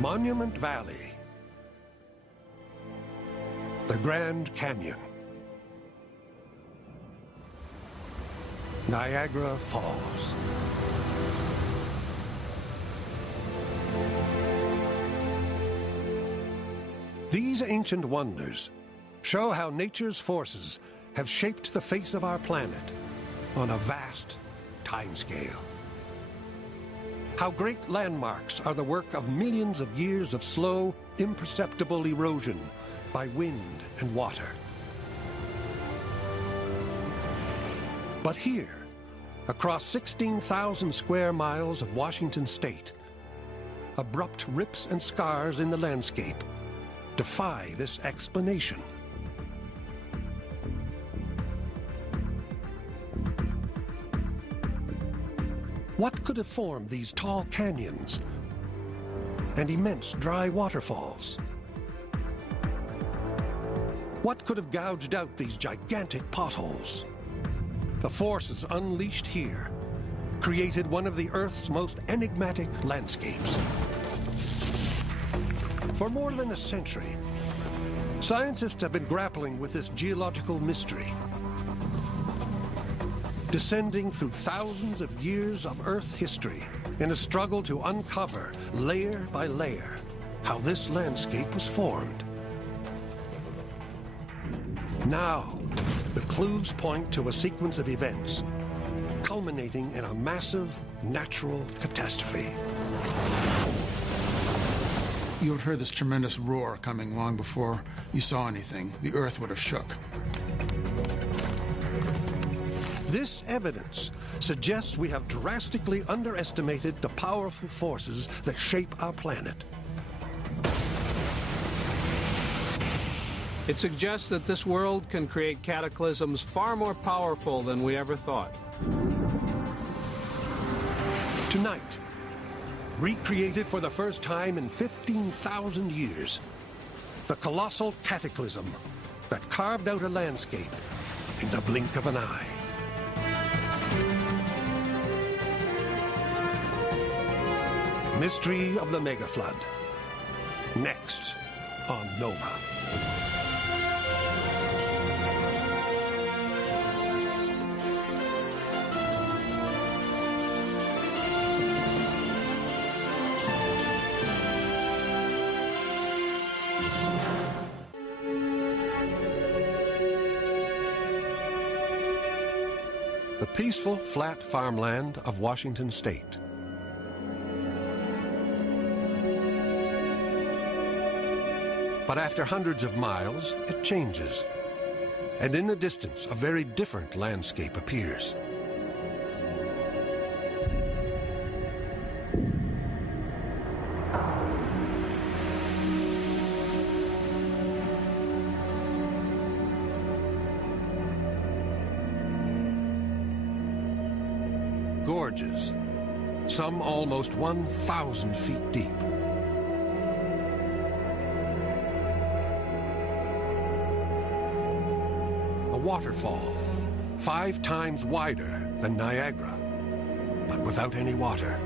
Monument Valley, the Grand Canyon, Niagara Falls. These ancient wonders show how nature's forces have shaped the face of our planet on a vast timescale. How great landmarks are the work of millions of years of slow, imperceptible erosion by wind and water. But here, across 16,000 square miles of Washington state, abrupt rips and scars in the landscape defy this explanation. What could have formed these tall canyons and immense dry waterfalls? What could have gouged out these gigantic potholes? The forces unleashed here created one of the Earth's most enigmatic landscapes. For more than a century, scientists have been grappling with this geological mystery, descending through thousands of years of Earth history in a struggle to uncover, layer by layer, how this landscape was formed. Now, the clues point to a sequence of events, culminating in a massive natural catastrophe. You would have heard this tremendous roar coming long before you saw anything. The Earth would have shook. This evidence suggests we have drastically underestimated the powerful forces that shape our planet. It suggests that this world can create cataclysms far more powerful than we ever thought. Tonight, recreated for the first time in 15,000 years, the colossal cataclysm that carved out a landscape in the blink of an eye. Mystery of the Mega Flood. Next on Nova. The peaceful, flat farmland of Washington state. But after hundreds of miles, it changes. And in the distance, a very different landscape appears. Gorges, some almost 1,000 feet deep. A waterfall, 5 times wider than Niagara, but without any water.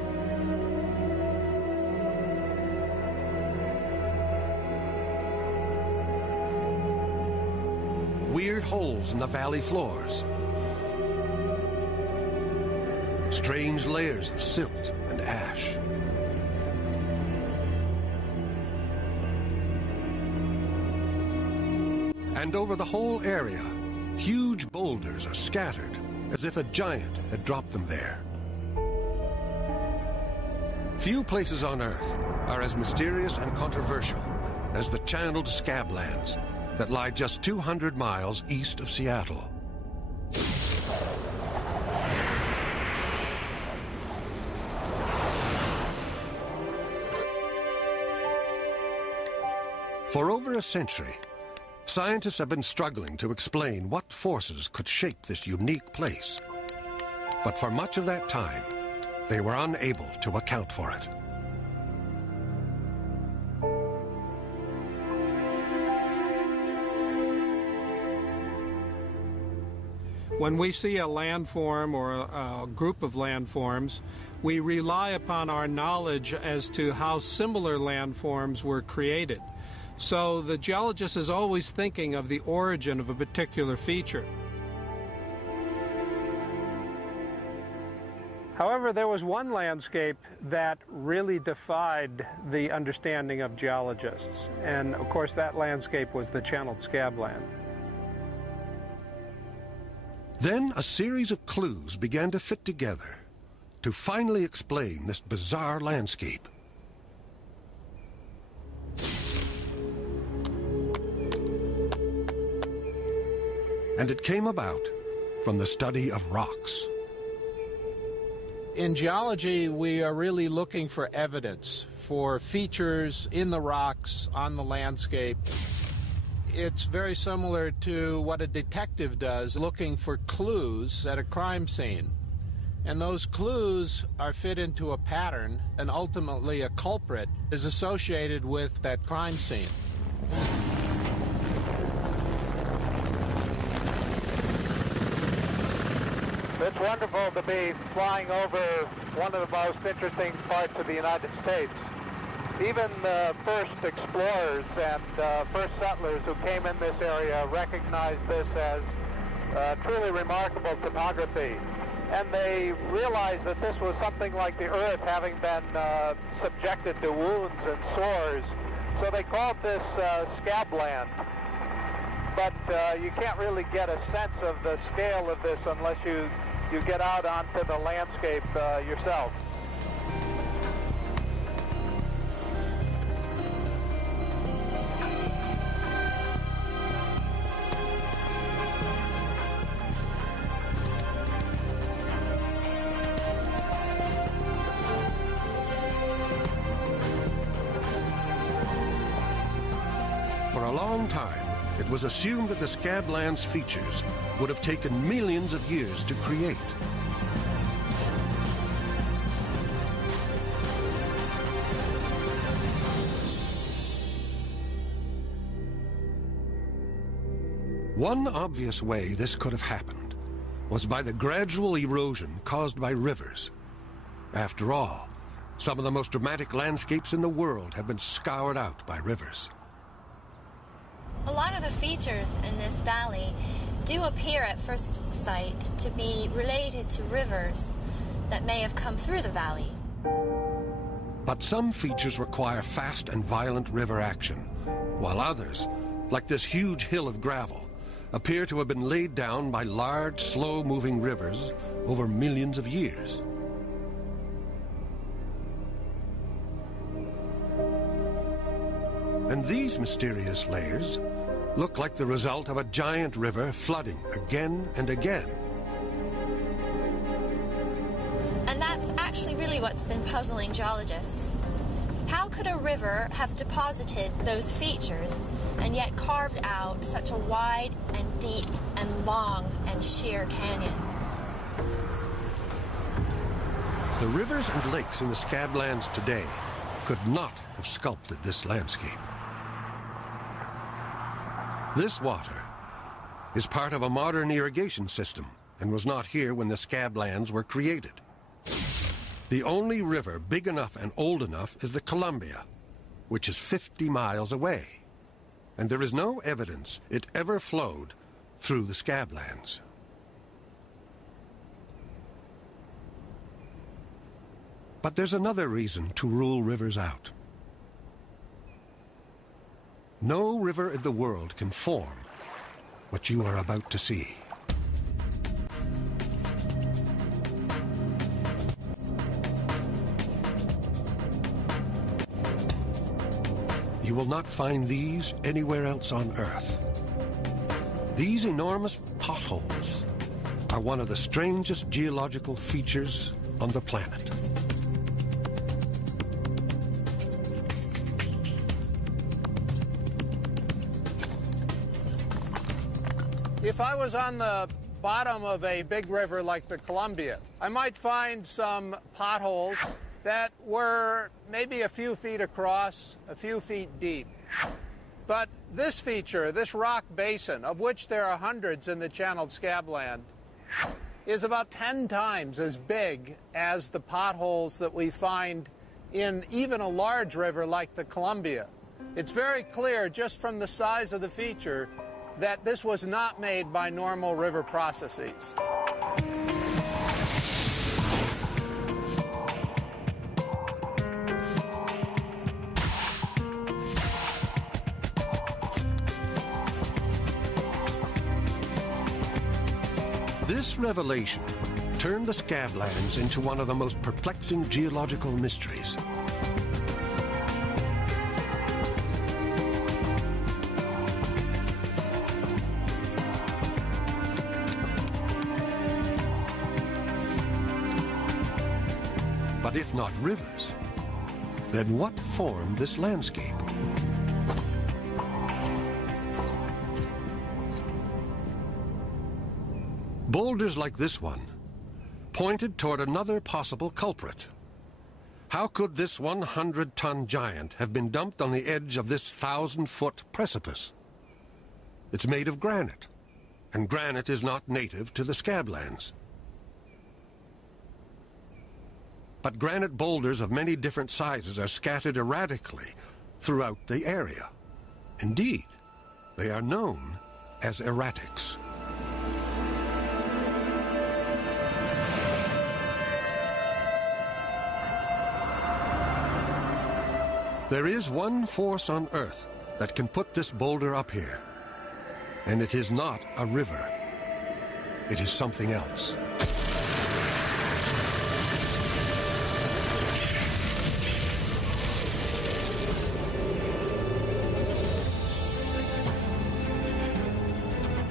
Weird holes in the valley floors. Strange layers of silt and ash. And over the whole area, huge boulders are scattered, as if a giant had dropped them there. Few places on Earth are as mysterious and controversial as the channeled scablands that lie just 200 miles east of Seattle. For over a century, scientists have been struggling to explain what forces could shape this unique place. But for much of that time, they were unable to account for it. When we see a landform or a group of landforms, we rely upon our knowledge as to how similar landforms were created. So the geologist is always thinking of the origin of a particular feature. However, there was one landscape that really defied the understanding of geologists, and of course that landscape was the channeled scabland. Then a series of clues began to fit together to finally explain this bizarre landscape. And it came about from the study of rocks. In geology, we are really looking for evidence, for features in the rocks, on the landscape. It's very similar to what a detective does, looking for clues at a crime scene. And those clues are fit into a pattern, and ultimately a culprit is associated with that crime scene. It's wonderful to be flying over one of the most interesting parts of the United States. Even the first explorers and first settlers who came in this area recognized this as truly remarkable topography. And they realized that this was something like the earth having been subjected to wounds and sores. So they called this scabland. But you can't really get a sense of the scale of this unless you get out onto the landscape yourself. For a long time, it was assumed that the scabland's features would have taken millions of years to create. One obvious way this could have happened was by the gradual erosion caused by rivers. After all, some of the most dramatic landscapes in the world have been scoured out by rivers. A lot of the features in this valley do appear at first sight to be related to rivers that may have come through the valley. But some features require fast and violent river action, while others, like this huge hill of gravel, appear to have been laid down by large, slow-moving rivers over millions of years. And these mysterious layers look like the result of a giant river flooding again and again. And that's actually really what's been puzzling geologists. How could a river have deposited those features and yet carved out such a wide and deep and long and sheer canyon? The rivers and lakes in the scablands today could not have sculpted this landscape. This water is part of a modern irrigation system and was not here when the scablands were created. The only river big enough and old enough is the Columbia, which is 50 miles away, and there is no evidence it ever flowed through the scablands. But there's another reason to rule rivers out. No river in the world can form what you are about to see. You will not find these anywhere else on Earth. These enormous potholes are one of the strangest geological features on the planet. If I was on the bottom of a big river like the Columbia, I might find some potholes that were maybe a few feet across, a few feet deep. But this feature, this rock basin, of which there are hundreds in the channeled scabland, is about 10 times as big as the potholes that we find in even a large river like the Columbia. It's very clear just from the size of the feature that this was not made by normal river processes. This revelation turned the Scablands into one of the most perplexing geological mysteries. But if not rivers, then what formed this landscape? Boulders like this one pointed toward another possible culprit. How could this 100-ton giant have been dumped on the edge of this 1,000-foot precipice? It's made of granite, and granite is not native to the Scablands. But granite boulders of many different sizes are scattered erratically throughout the area. Indeed, they are known as erratics. There is one force on Earth that can put this boulder up here, and it is not a river. It is something else.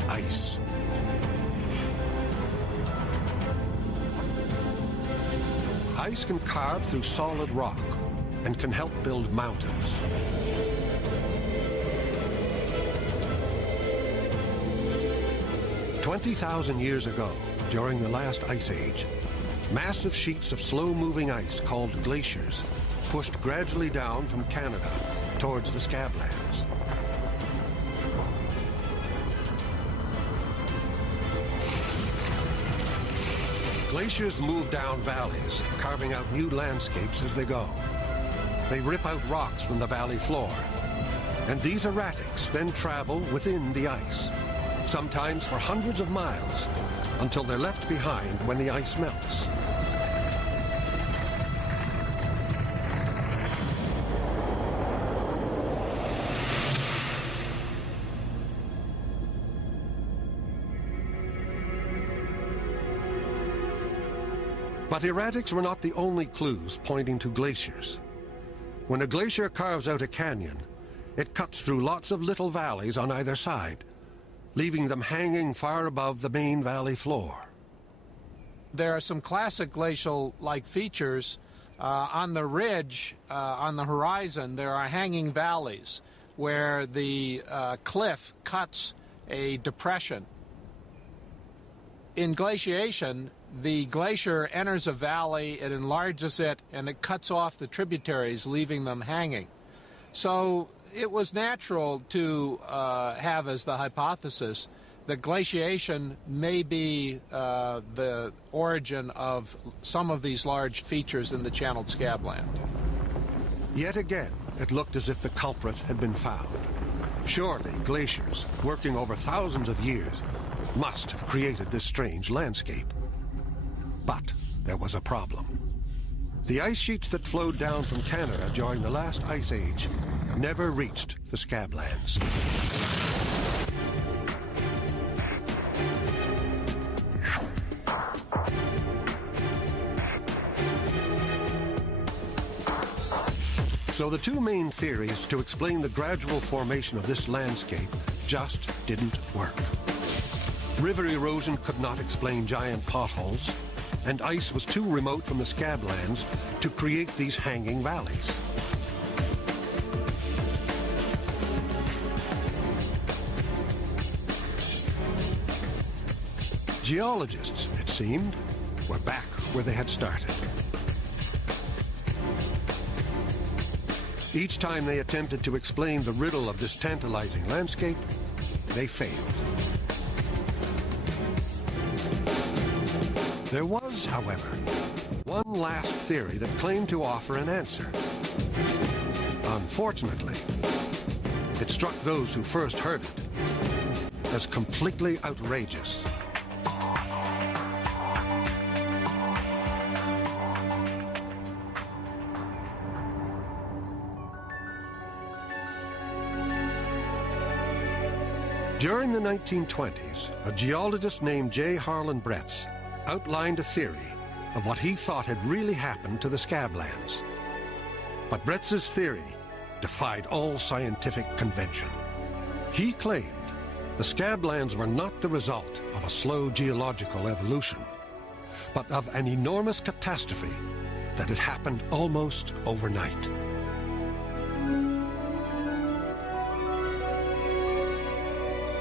Ice. Ice can carve through solid rock and can help build mountains. "20,000 years ago, during the last ice age, massive sheets of slow-moving ice called glaciers pushed gradually down from Canada towards the Scablands. Glaciers move down valleys, carving out new landscapes as they go. They rip out rocks from the valley floor, and these erratics then travel within the ice, sometimes for hundreds of miles, until they're left behind when the ice melts. But erratics were not the only clues pointing to glaciers. When a glacier carves out a canyon, it cuts through lots of little valleys on either side, leaving them hanging far above the main valley floor. There are some classic glacial-like features. On the ridge, on the horizon, there are hanging valleys where the cliff cuts a depression. In glaciation, the glacier enters a valley, it enlarges it, and it cuts off the tributaries, leaving them hanging. So it was natural to have as the hypothesis that glaciation may be the origin of some of these large features in the channeled Scabland. Yet again, it looked as if the culprit had been found. Surely glaciers, working over thousands of years, must have created this strange landscape. But there was a problem. The ice sheets that flowed down from Canada during the last ice age never reached the Scablands. So the two main theories to explain the gradual formation of this landscape just didn't work. River erosion could not explain giant potholes, and ice was too remote from the Scablands to create these hanging valleys. Geologists, it seemed, were back where they had started. Each time they attempted to explain the riddle of this tantalizing landscape, they failed. There was, however, one last theory that claimed to offer an answer. Unfortunately, it struck those who first heard it as completely outrageous. During the 1920s, a geologist named J. Harlan Bretz outlined a theory of what he thought had really happened to the Scablands. But Bretz's theory defied all scientific convention. He claimed the Scablands were not the result of a slow geological evolution, but of an enormous catastrophe that had happened almost overnight.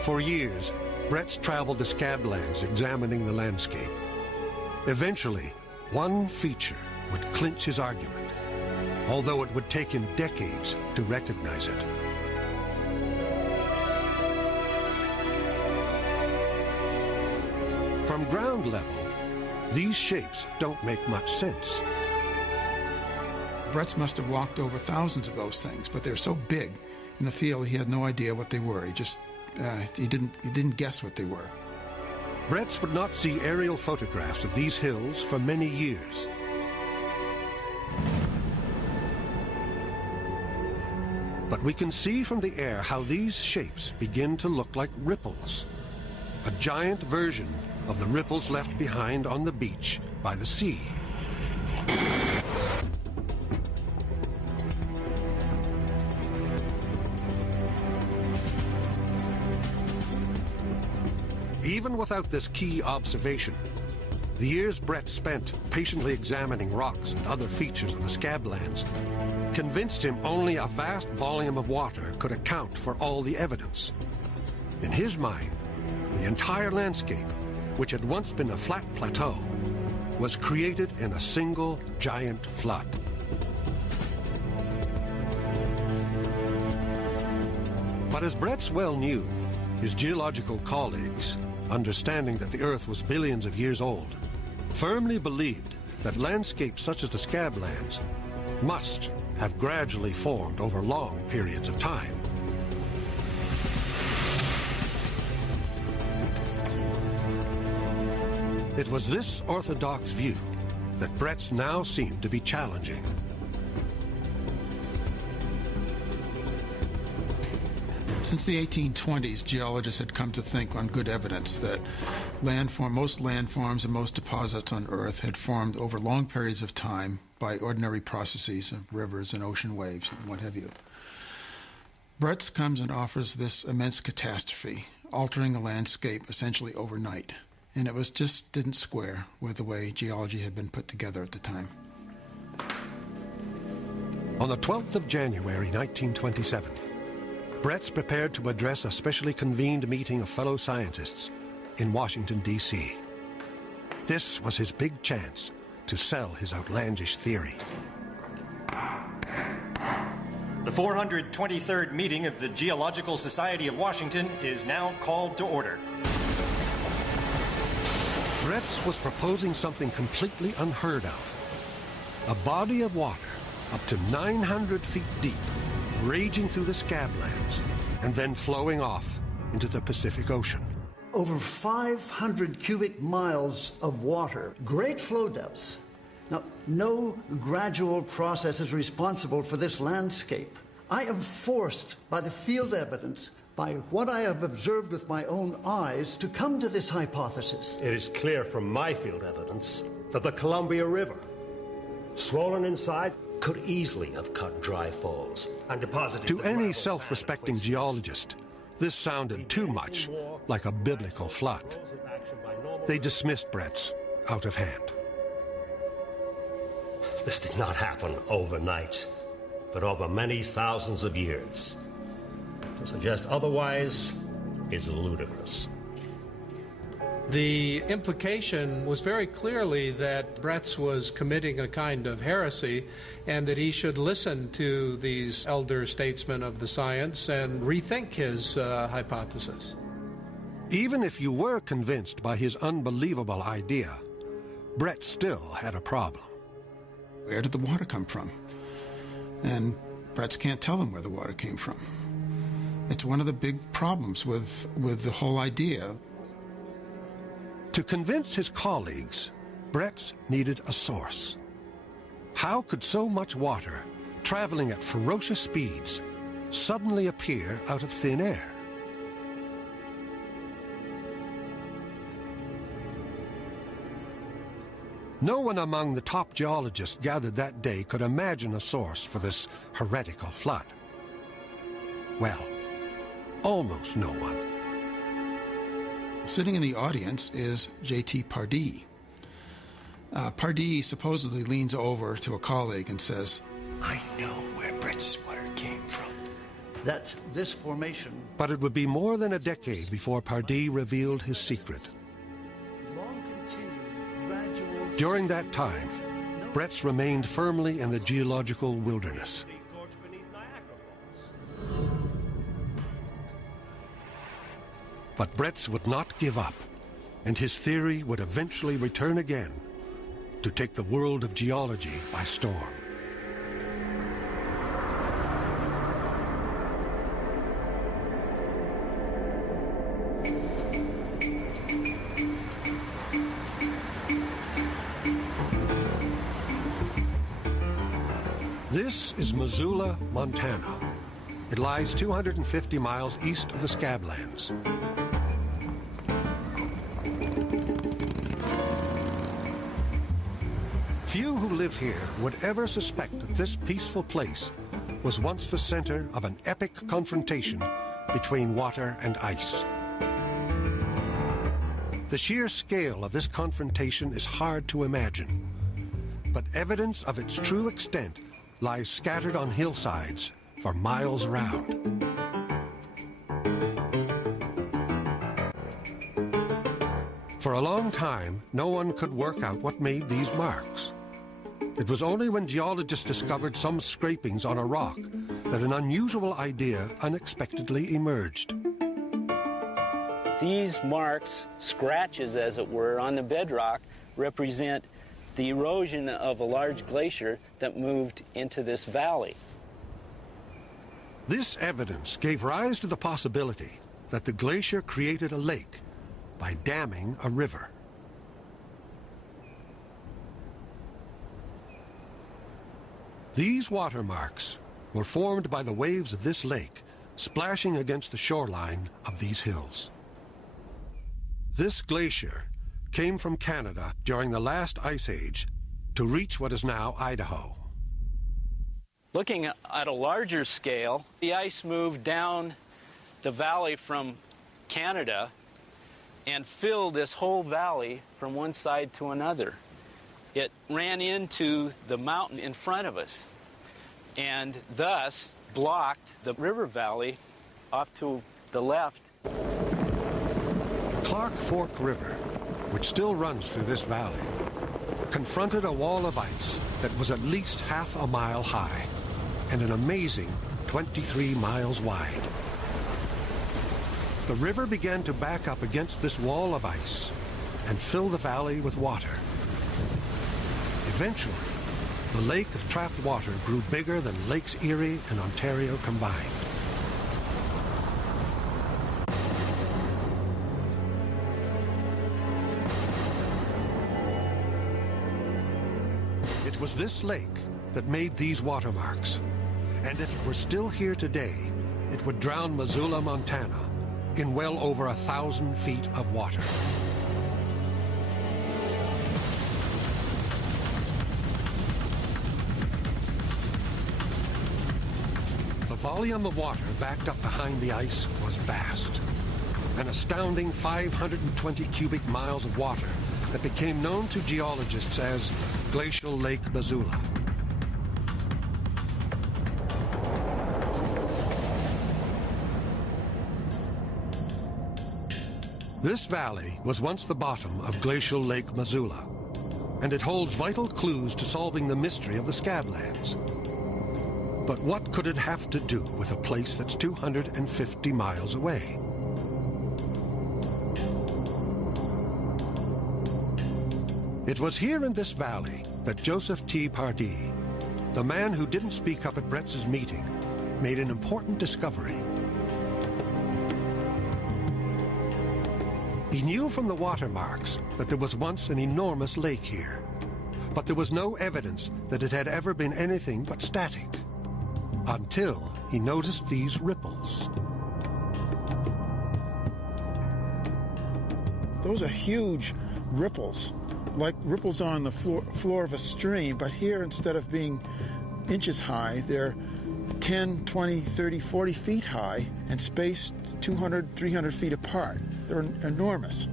For years, Bretz traveled the Scablands examining the landscape. Eventually, one feature would clinch his argument, although it would take him decades to recognize it. From ground level, these shapes don't make much sense. Bretz must have walked over thousands of those things, but they're so big in the field he had no idea what they were. He didn't guess what they were. Bretz would not see aerial photographs of these hills for many years. But we can see from the air how these shapes begin to look like ripples, a giant version of the ripples left behind on the beach by the sea. Even without this key observation, the years Bretz spent patiently examining rocks and other features of the Scablands convinced him only a vast volume of water could account for all the evidence. In his mind, the entire landscape, which had once been a flat plateau, was created in a single giant flood. But as Bretz well knew, his geological colleagues, understanding that the Earth was billions of years old, firmly believed that landscapes such as the Scablands must have gradually formed over long periods of time. It was this orthodox view that Bretz now seemed to be challenging. Since the 1820s, geologists had come to think on good evidence that most landforms and most deposits on Earth had formed over long periods of time by ordinary processes of rivers and ocean waves and what have you. Bretz comes and offers this immense catastrophe, altering the landscape essentially overnight. And it just didn't square with the way geology had been put together at the time. On the 12th of January, 1927, Bretz prepared to address a specially convened meeting of fellow scientists in Washington, D.C. This was his big chance to sell his outlandish theory. The 423rd meeting of the Geological Society of Washington is now called to order. Bretz was proposing something completely unheard of. A body of water up to 900 feet deep, raging through the Scablands, and then flowing off into the Pacific Ocean. Over 500 cubic miles of water, great flow depths. Now, no gradual process is responsible for this landscape. I am forced by the field evidence, by what I have observed with my own eyes, to come to this hypothesis. It is clear from my field evidence that the Columbia River, swollen inside, could easily have cut dry falls and deposited... To any self-respecting geologist, this sounded too much like a biblical flood. They dismissed Bretz out of hand. This did not happen overnight, but over many thousands of years. To suggest otherwise is ludicrous. The implication was very clearly that Bretz was committing a kind of heresy and that he should listen to these elder statesmen of the science and rethink his hypothesis. Even if you were convinced by his unbelievable idea, Brett still had a problem. Where did the water come from? And Bretts can't tell them where the water came from. It's one of the big problems with the whole idea. To convince his colleagues, Bretts needed a source. How could so much water, traveling at ferocious speeds, suddenly appear out of thin air? No one among the top geologists gathered that day could imagine a source for this heretical flood. Well, almost no one. Sitting in the audience is J.T. Pardee. Pardee supposedly leans over to a colleague and says, I know where Brett's water came from. That this formation... But it would be more than a decade before Pardee revealed his secret. During that time, Bretts remained firmly in the geological wilderness. But Bretts would not give up, and his theory would eventually return again to take the world of geology by storm. This is Missoula, Montana. It lies 250 miles east of the Scablands. Few who live here would ever suspect that this peaceful place was once the center of an epic confrontation between water and ice. The sheer scale of this confrontation is hard to imagine, but evidence of its true extent lies scattered on hillsides for miles around. For a long time, no one could work out what made these marks. It was only when geologists discovered some scrapings on a rock that an unusual idea unexpectedly emerged. These marks, scratches as it were, on the bedrock represent the erosion of a large glacier that moved into this valley. This evidence gave rise to the possibility that the glacier created a lake by damming a river. These watermarks were formed by the waves of this lake splashing against the shoreline of these hills. This glacier came from Canada during the last ice age to reach what is now Idaho. Looking at a larger scale, the ice moved down the valley from Canada and filled this whole valley from one side to another. It ran into the mountain in front of us and thus blocked the river valley off to the left. The Clark Fork River, which still runs through this valley, confronted a wall of ice that was at least half a mile high and an amazing 23 miles wide. The river began to back up against this wall of ice and fill the valley with water. Eventually, the lake of trapped water grew bigger than Lakes Erie and Ontario combined. It was this lake that made these watermarks, and if it were still here today, it would drown Missoula, Montana, in well over 1,000 feet of water. The volume of water backed up behind the ice was vast, an astounding 520 cubic miles of water that became known to geologists as Glacial Lake Missoula. This valley was once the bottom of Glacial Lake Missoula, and it holds vital clues to solving the mystery of the Scablands. But what could it have to do with a place that's 250 miles It was here in this valley that Joseph T. Pardee, the man who didn't speak up at Bretz's meeting, made an important discovery. He knew from the watermarks that there was once an enormous lake here, but there was no evidence that it had ever been anything but static, until he noticed these ripples. Those are huge ripples, like ripples on the floor of a stream, but here, instead of being inches high, they're 10, 20, 30, 40 feet high and spaced 200, 300 feet apart. They're enormous.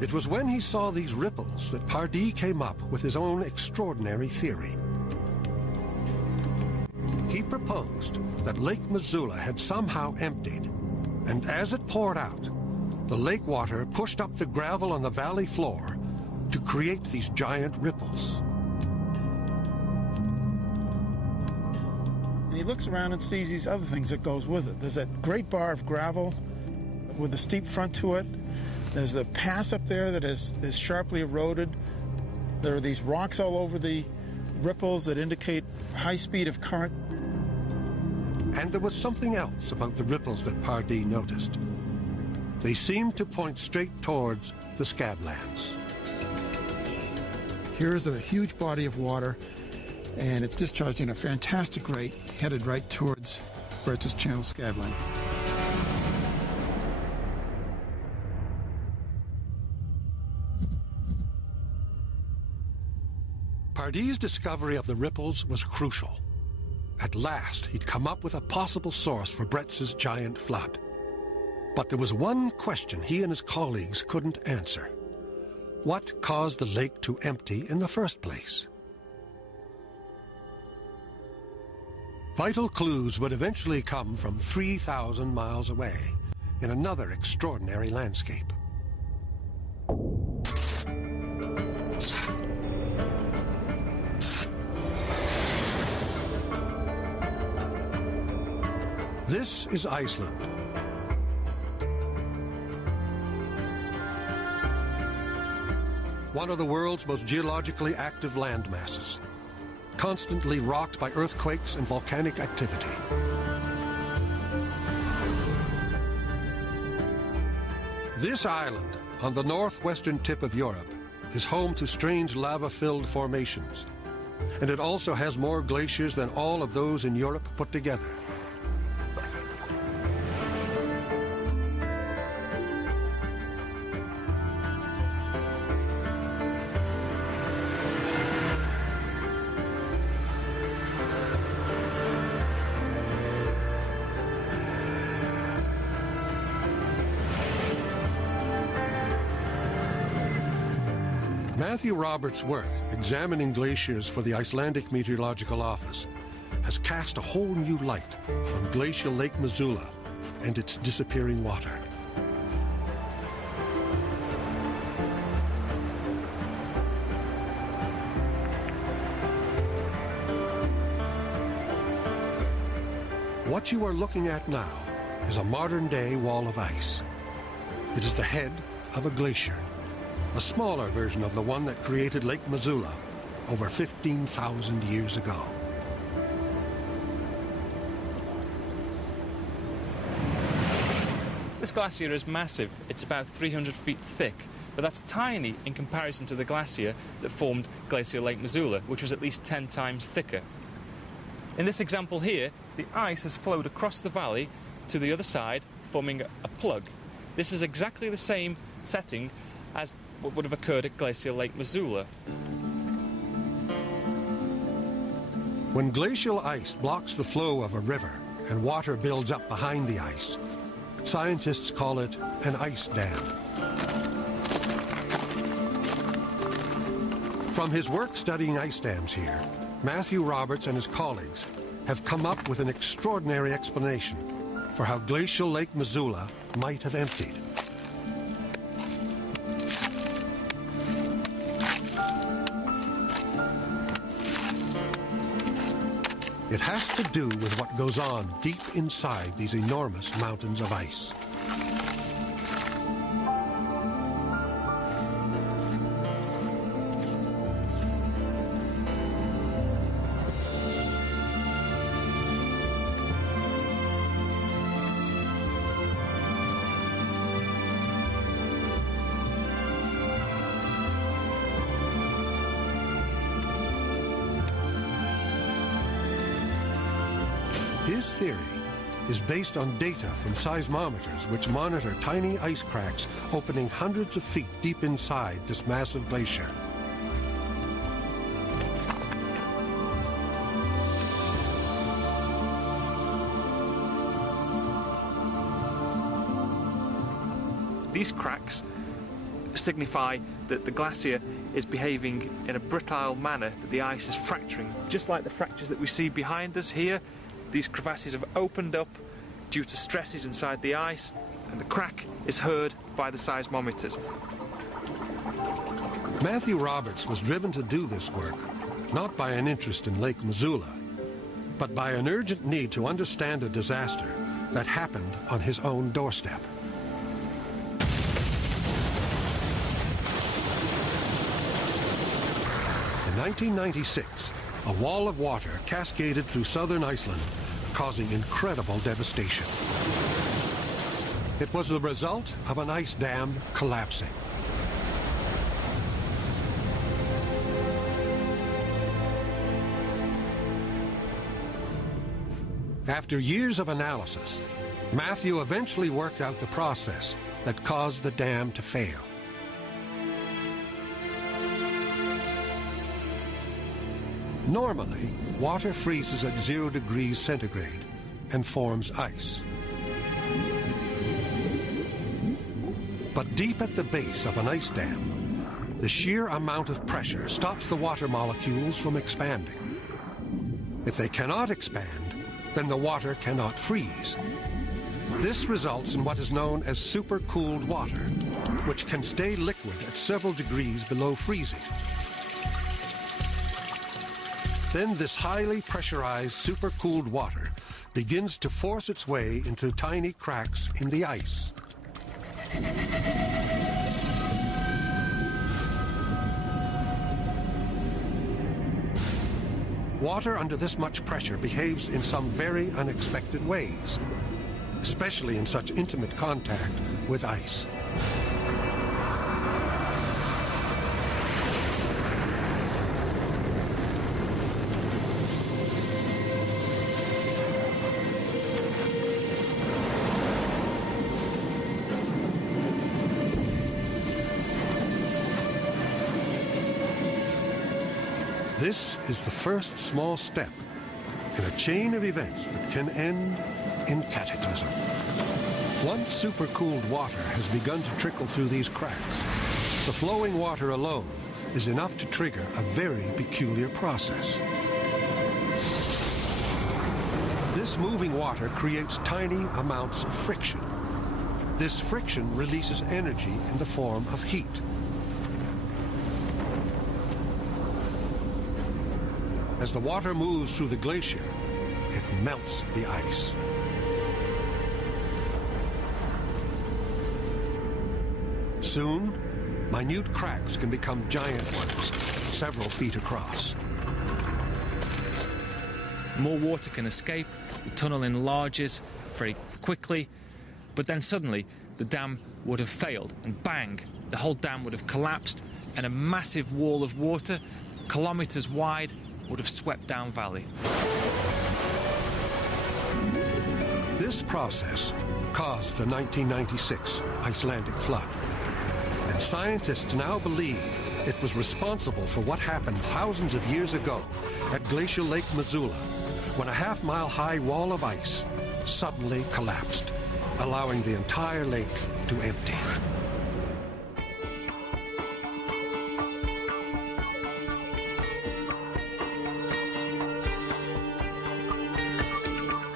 It was when he saw these ripples that Pardee came up with his own extraordinary theory. He proposed that Lake Missoula had somehow emptied, and as it poured out, the lake water pushed up the gravel on the valley floor to create these giant ripples. And he looks around and sees these other things that goes with it. There's that great bar of gravel with a steep front to it. There's the pass up there that is sharply eroded. There are these rocks all over the ripples that indicate high speed of current. And there was something else about the ripples that Pardee noticed. They seemed to point straight towards the Scablands. Here is a huge body of water, and it's discharging at a fantastic rate, headed right towards Bretz's Channel Scabland. Pardee's discovery of the ripples was crucial. At last, he'd come up with a possible source for Bretz's giant flood. But there was one question he and his colleagues couldn't answer. What caused the lake to empty in the first place? Vital clues would eventually come from 3,000 miles away, in another extraordinary landscape. This is Iceland. One of the world's most geologically active land masses, constantly rocked by earthquakes and volcanic activity. This island, on the northwestern tip of Europe, is home to strange lava-filled formations, and it also has more glaciers than all of those in Europe put together. Matthew Roberts' work examining glaciers for the Icelandic Meteorological Office has cast a whole new light on glacial Lake Missoula and its disappearing water. What you are looking at now is a modern-day wall of ice. It is the head of a glacier, a smaller version of the one that created Lake Missoula over 15,000 years ago. This glacier is massive. It's about 300 feet thick, but that's tiny in comparison to the glacier that formed Glacial Lake Missoula, which was at least 10 times thicker. In this example here, the ice has flowed across the valley to the other side, forming a plug. This is exactly the same setting as what would have occurred at Glacial Lake Missoula. When glacial ice blocks the flow of a river and water builds up behind the ice, scientists call it an ice dam. From his work studying ice dams here, Matthew Roberts and his colleagues have come up with an extraordinary explanation for how Glacial Lake Missoula might have emptied. It has to do with what goes on deep inside these enormous mountains of ice. His theory is based on data from seismometers which monitor tiny ice cracks opening hundreds of feet deep inside this massive glacier. These cracks signify that the glacier is behaving in a brittle manner, that the ice is fracturing. Just like the fractures that we see behind us here, these crevasses have opened up due to stresses inside the ice, and the crack is heard by the seismometers. Matthew Roberts was driven to do this work, not by an interest in Lake Missoula, but by an urgent need to understand a disaster that happened on his own doorstep. In 1996, a wall of water cascaded through southern Iceland, causing incredible devastation. It was the result of an ice dam collapsing. After years of analysis, Matthew eventually worked out the process that caused the dam to fail. Normally, water freezes at 0 degrees centigrade and forms ice. But deep at the base of an ice dam, the sheer amount of pressure stops the water molecules from expanding. If they cannot expand, then the water cannot freeze. This results in what is known as supercooled water, which can stay liquid at several degrees below freezing. Then this highly pressurized supercooled water begins to force its way into tiny cracks in the ice. Water under this much pressure behaves in some very unexpected ways, especially in such intimate contact with ice. This is the first small step in a chain of events that can end in cataclysm. Once supercooled water has begun to trickle through these cracks, the flowing water alone is enough to trigger a very peculiar process. This moving water creates tiny amounts of friction. This friction releases energy in the form of heat. As the water moves through the glacier, it melts the ice. Soon, minute cracks can become giant ones, several feet across. More water can escape, the tunnel enlarges very quickly, but then suddenly the dam would have failed, and bang, the whole dam would have collapsed, and a massive wall of water, kilometers wide, would have swept down valley. This process caused the 1996 Icelandic flood, and scientists now believe it was responsible for what happened thousands of years ago at Glacial Lake Missoula, when a half-mile-high wall of ice suddenly collapsed, allowing the entire lake to empty.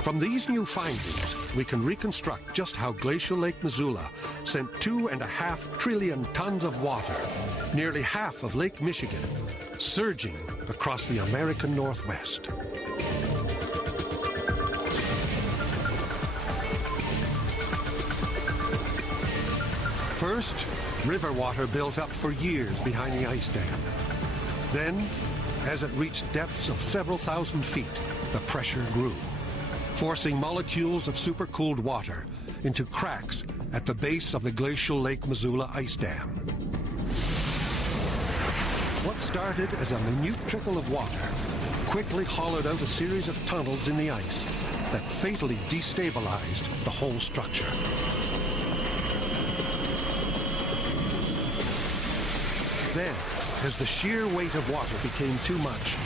From these new findings, we can reconstruct just how Glacial Lake Missoula sent 2.5 trillion tons of water, nearly half of Lake Michigan, surging across the American Northwest. First, river water built up for years behind the ice dam. Then, as it reached depths of several thousand feet, the pressure grew, forcing molecules of supercooled water into cracks at the base of the Glacial Lake Missoula ice dam. What started as a minute trickle of water quickly hollowed out a series of tunnels in the ice that fatally destabilized the whole structure. Then, as the sheer weight of water became too much,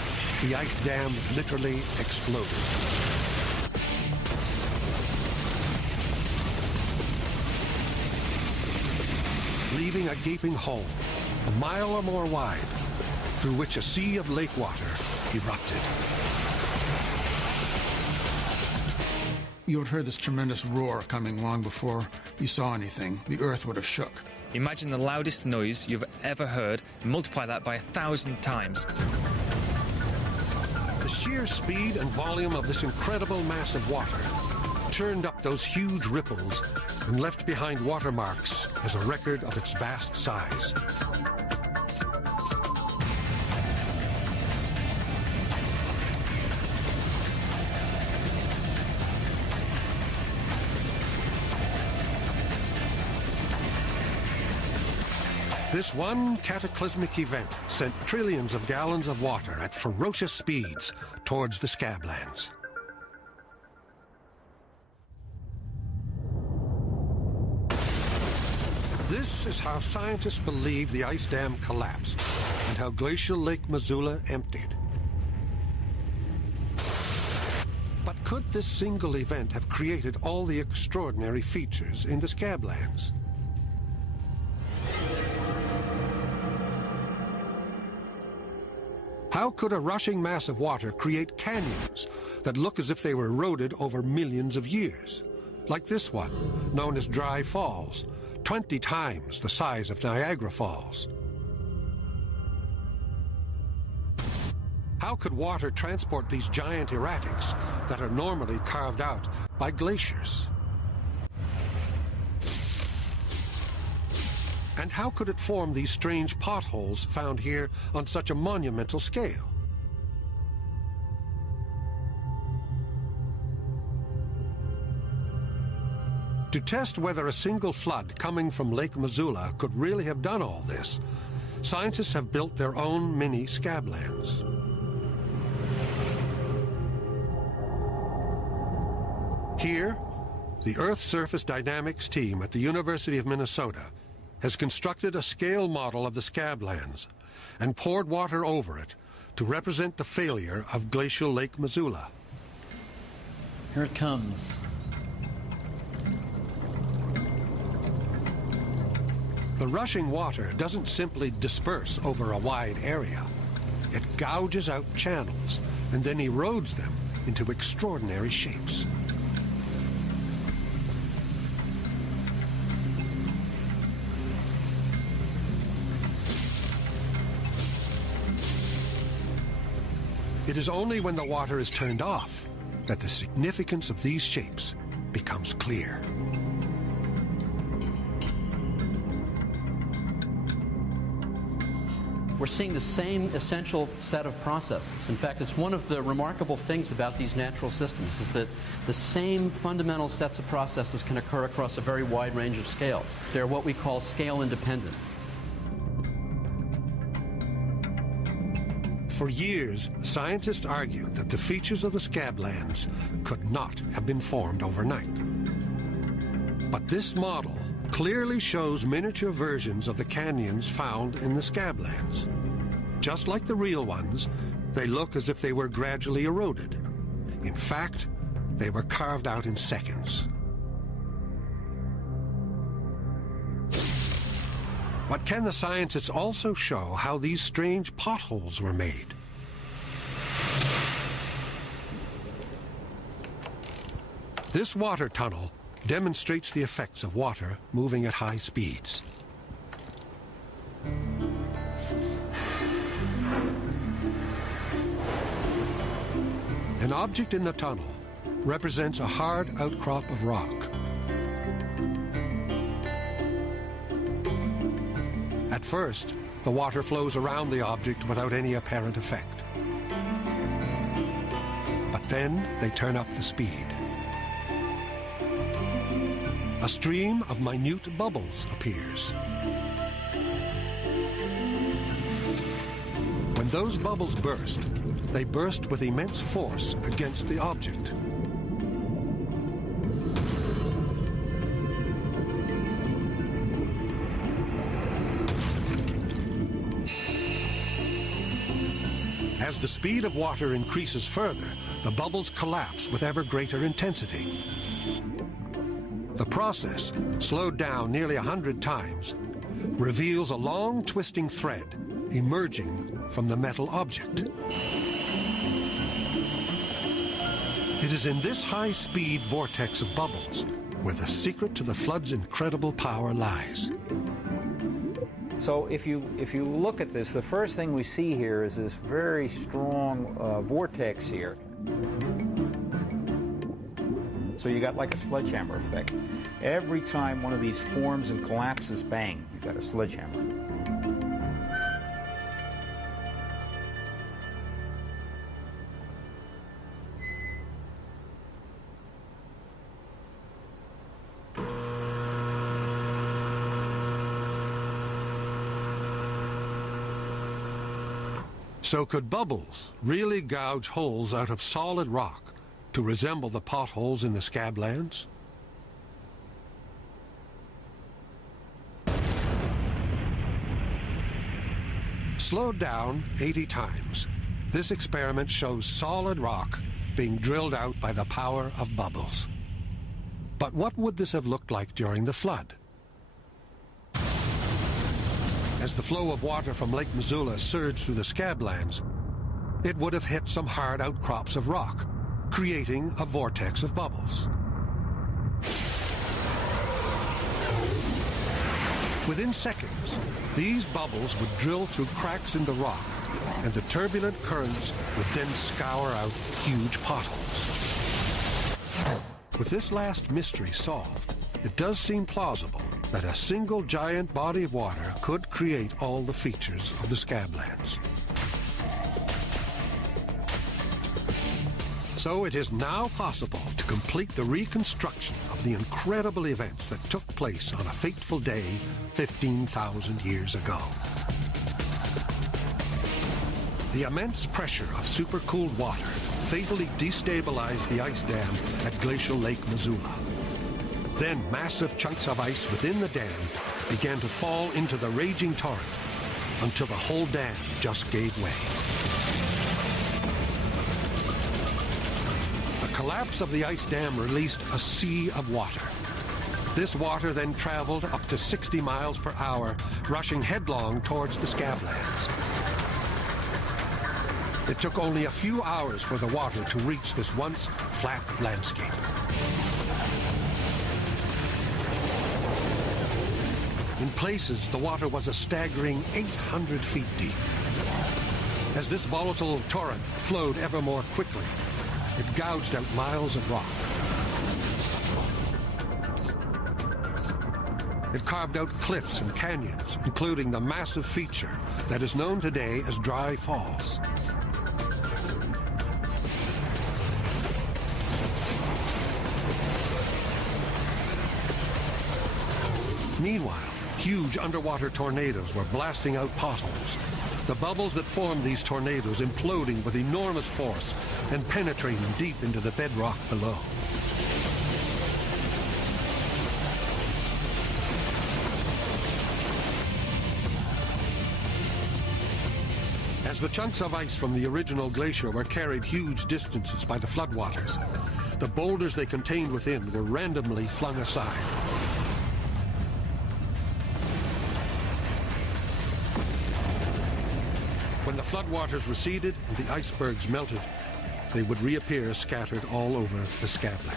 the ice dam literally exploded. Leaving a gaping hole, a mile or more wide, through which a sea of lake water erupted. You would have heard this tremendous roar coming long before you saw anything. The earth would have shook. Imagine the loudest noise you've ever heard and multiply that by 1,000 times. The sheer speed and volume of this incredible mass of water churned up those huge ripples and left behind watermarks as a record of its vast size. This one cataclysmic event sent trillions of gallons of water at ferocious speeds towards the Scablands. This is how scientists believe the ice dam collapsed and how glacial Lake Missoula emptied. But could this single event have created all the extraordinary features in the Scablands? How could a rushing mass of water create canyons that look as if they were eroded over millions of years? Like this one, known as Dry Falls, 20 times the size of Niagara Falls. How could water transport these giant erratics that are normally carved out by glaciers? And how could it form these strange potholes found here on such a monumental scale? To test whether a single flood coming from Lake Missoula could really have done all this, scientists have built their own mini Scablands. Here, the Earth Surface Dynamics team at the University of Minnesota has constructed a scale model of the Scablands and poured water over it to represent the failure of glacial Lake Missoula. Here it comes. The rushing water doesn't simply disperse over a wide area. It gouges out channels and then erodes them into extraordinary shapes. It is only when the water is turned off that the significance of these shapes becomes clear. We're seeing the same essential set of processes. In fact, it's one of the remarkable things about these natural systems is that the same fundamental sets of processes can occur across a very wide range of scales. They're what we call scale independent. For years, scientists argued that the features of the Scablands could not have been formed overnight. But this model clearly shows miniature versions of the canyons found in the Scablands. Just like the real ones, they look as if they were gradually eroded. In fact, they were carved out in seconds. But can the scientists also show how these strange potholes were made? This water tunnel demonstrates the effects of water moving at high speeds. An object in the tunnel represents a hard outcrop of rock. At first, the water flows around the object without any apparent effect. But then they turn up the speed. A stream of minute bubbles appears. When those bubbles burst, they burst with immense force against the object. As the speed of water increases further, the bubbles collapse with ever greater intensity. The process, slowed down nearly 100 times, reveals a long twisting thread emerging from the metal object. It is in this high-speed vortex of bubbles where the secret to the flood's incredible power lies. So if you look at this, the first thing we see here is this very strong vortex here. So you got like a sledgehammer effect. Every time one of these forms and collapses, bang, you got a sledgehammer. So could bubbles really gouge holes out of solid rock to resemble the potholes in the Scablands? Slowed down 80 times, this experiment shows solid rock being drilled out by the power of bubbles. But what would this have looked like during the flood? As the flow of water from Lake Missoula surged through the Scablands, it would have hit some hard outcrops of rock, creating a vortex of bubbles. Within seconds, these bubbles would drill through cracks in the rock, and the turbulent currents would then scour out huge potholes. With this last mystery solved, it does seem plausible that a single giant body of water could create all the features of the Scablands. So it is now possible to complete the reconstruction of the incredible events that took place on a fateful day 15,000 years ago. The immense pressure of supercooled water fatally destabilized the ice dam at Glacial Lake Missoula. Then massive chunks of ice within the dam began to fall into the raging torrent until the whole dam just gave way. The collapse of the ice dam released a sea of water. This water then traveled up to 60 miles per hour, rushing headlong towards the Scablands. It took only a few hours for the water to reach this once flat landscape. In places, the water was a staggering 800 feet deep. As this volatile torrent flowed ever more quickly, it gouged out miles of rock. It carved out cliffs and canyons, including the massive feature that is known today as Dry Falls. Meanwhile, huge underwater tornadoes were blasting out potholes. The bubbles that formed these tornadoes imploding with enormous force and penetrating deep into the bedrock below. As the chunks of ice from the original glacier were carried huge distances by the floodwaters, the boulders they contained within were randomly flung aside. When the floodwaters receded and the icebergs melted, they would reappear scattered all over the Scabland.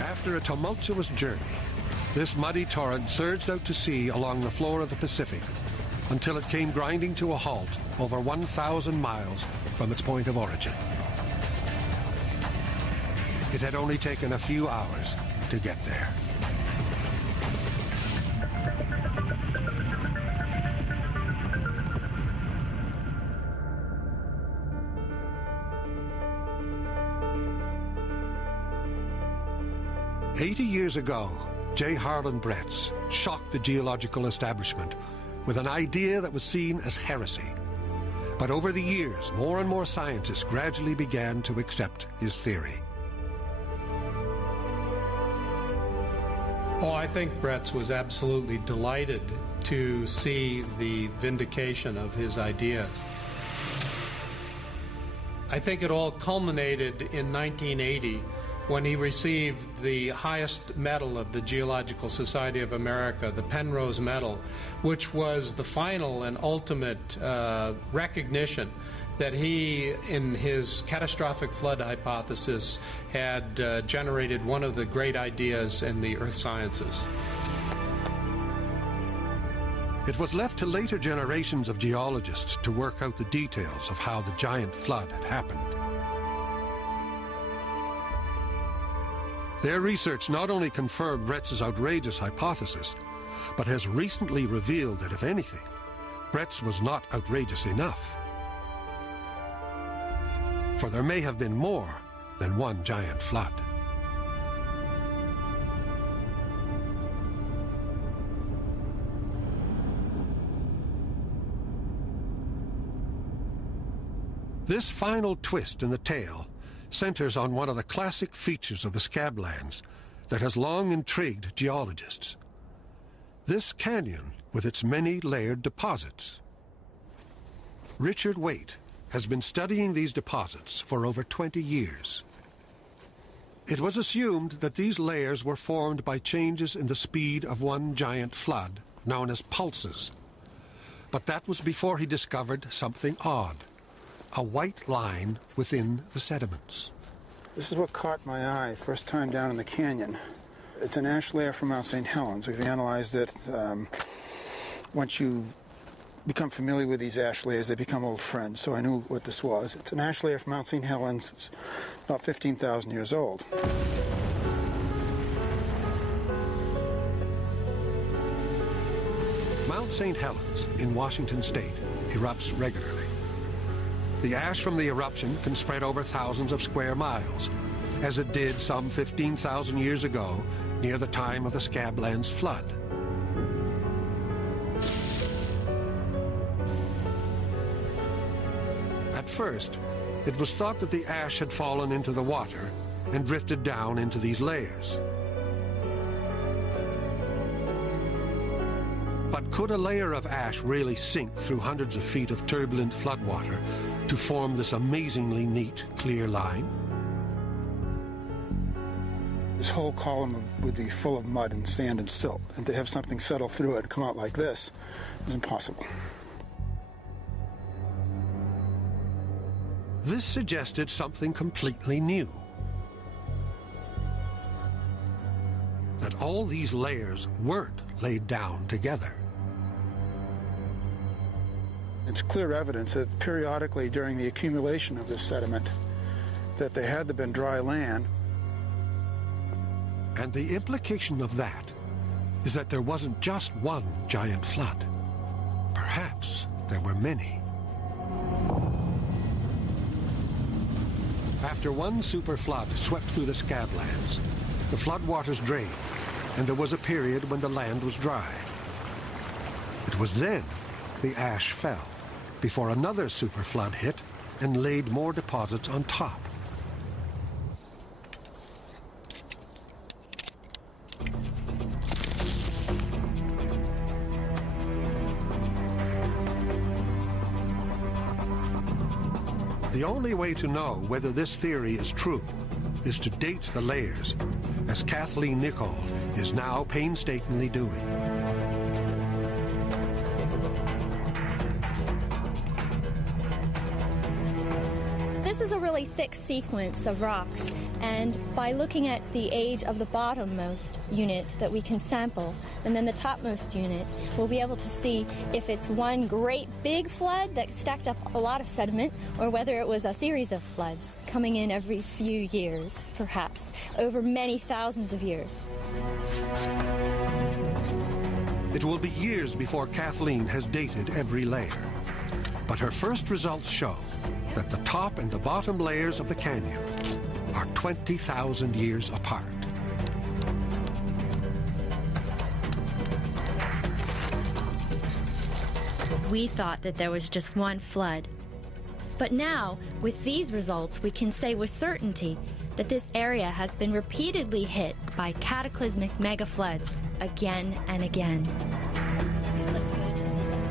After a tumultuous journey, this muddy torrent surged out to sea along the floor of the Pacific until it came grinding to a halt over 1,000 miles from its point of origin. It had only taken a few hours to get there. "80 years ago, J. Harlan Bretz shocked the geological establishment with an idea that was seen as heresy. But over the years, more and more scientists gradually began to accept his theory. Oh, I think Bretz was absolutely delighted to see the vindication of his ideas. I think it all culminated in 1980 when he received the highest medal of the Geological Society of America, the Penrose Medal, which was the final and ultimate recognition that he, in his catastrophic flood hypothesis, had generated one of the great ideas in the earth sciences. It was left to later generations of geologists to work out the details of how the giant flood had happened. Their research not only confirmed Bretz's outrageous hypothesis, but has recently revealed that, if anything, Bretz was not outrageous enough. For there may have been more than one giant flood. This final twist in the tale centers on one of the classic features of the Scablands that has long intrigued geologists. This canyon with its many layered deposits. Richard Waite has been studying these deposits for over 20 years. It was assumed that these layers were formed by changes in the speed of one giant flood, known as pulses. But that was before he discovered something odd. A white line within the sediments. This is what caught my eye first time down in the canyon. It's an ash layer from Mount St. Helens. We've analyzed it. Once you become familiar with these ash layers, they become old friends, so I knew what this was. It's an ash layer from Mount St. Helens. It's about 15,000 years old. Mount St. Helens in Washington state erupts regularly. The ash from the eruption can spread over thousands of square miles, as it did some 15,000 years ago near the time of the Scablands flood. At first, it was thought that the ash had fallen into the water and drifted down into these layers. But could a layer of ash really sink through hundreds of feet of turbulent floodwater to form this amazingly neat, clear line? This whole column would be full of mud and sand and silt, and to have something settle through it and come out like this is impossible. This suggested something completely new. That all these layers weren't laid down together. It's clear evidence that periodically during the accumulation of this sediment that there had to been dry land. And the implication of that is that there wasn't just one giant flood. Perhaps there were many. After one super flood swept through the Scablands, the floodwaters drained, and there was a period when the land was dry. It was then the ash fell, before another super flood hit and laid more deposits on top. The only way to know whether this theory is true is to date the layers, as Kathleen Nichol is now painstakingly doing. This is a really thick sequence of rocks, and by looking at the age of the bottommost unit that we can sample, and then the topmost unit, we'll be able to see if it's one great big flood that stacked up a lot of sediment, or whether it was a series of floods coming in every few years, perhaps, over many thousands of years. It will be years before Kathleen has dated every layer, but her first results show that the top and the bottom layers of the canyon are 20,000 years apart. We thought that there was just one flood. But now, with these results, we can say with certainty that this area has been repeatedly hit by cataclysmic megafloods again and again.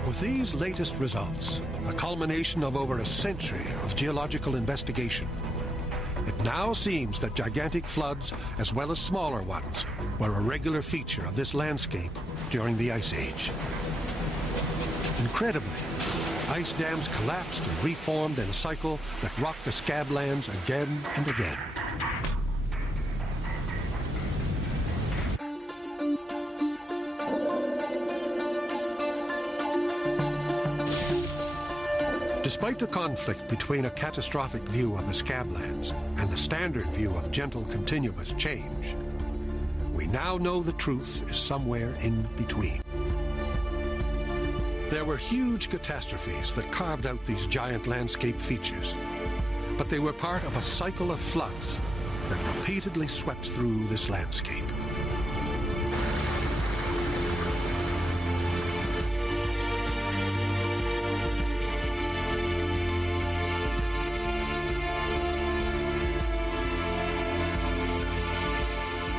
With these latest results, the culmination of over a century of geological investigation, it now seems that gigantic floods, as well as smaller ones, were a regular feature of this landscape during the Ice Age. Incredibly, ice dams collapsed and reformed in a cycle that rocked the Scablands again and again. Despite the conflict between a catastrophic view of the Scablands and the standard view of gentle, continuous change, we now know the truth is somewhere in between. There were huge catastrophes that carved out these giant landscape features, but they were part of a cycle of floods that repeatedly swept through this landscape.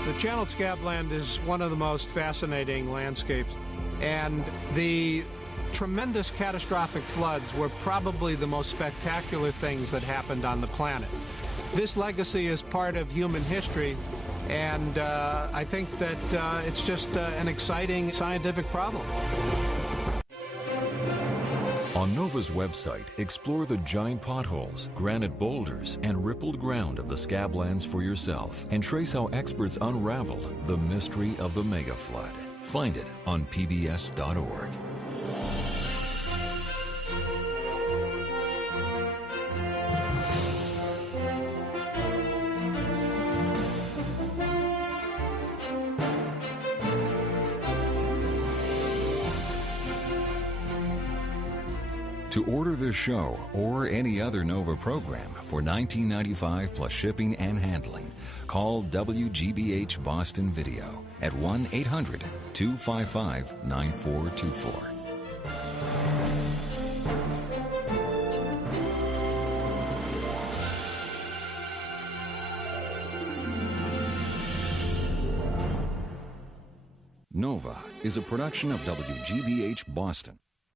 The channeled Scabland is one of the most fascinating landscapes, and the tremendous catastrophic floods were probably the most spectacular things that happened on the planet. This legacy is part of human history, and I think that it's just an exciting scientific problem. On NOVA's website, explore the giant potholes, granite boulders, and rippled ground of the Scablands for yourself, and trace how experts unraveled the mystery of the mega flood. Find it on pbs.org. To order this show or any other NOVA program for $19.95 plus shipping and handling, call WGBH Boston Video at 1-800-255-9424. NOVA is a production of WGBH Boston.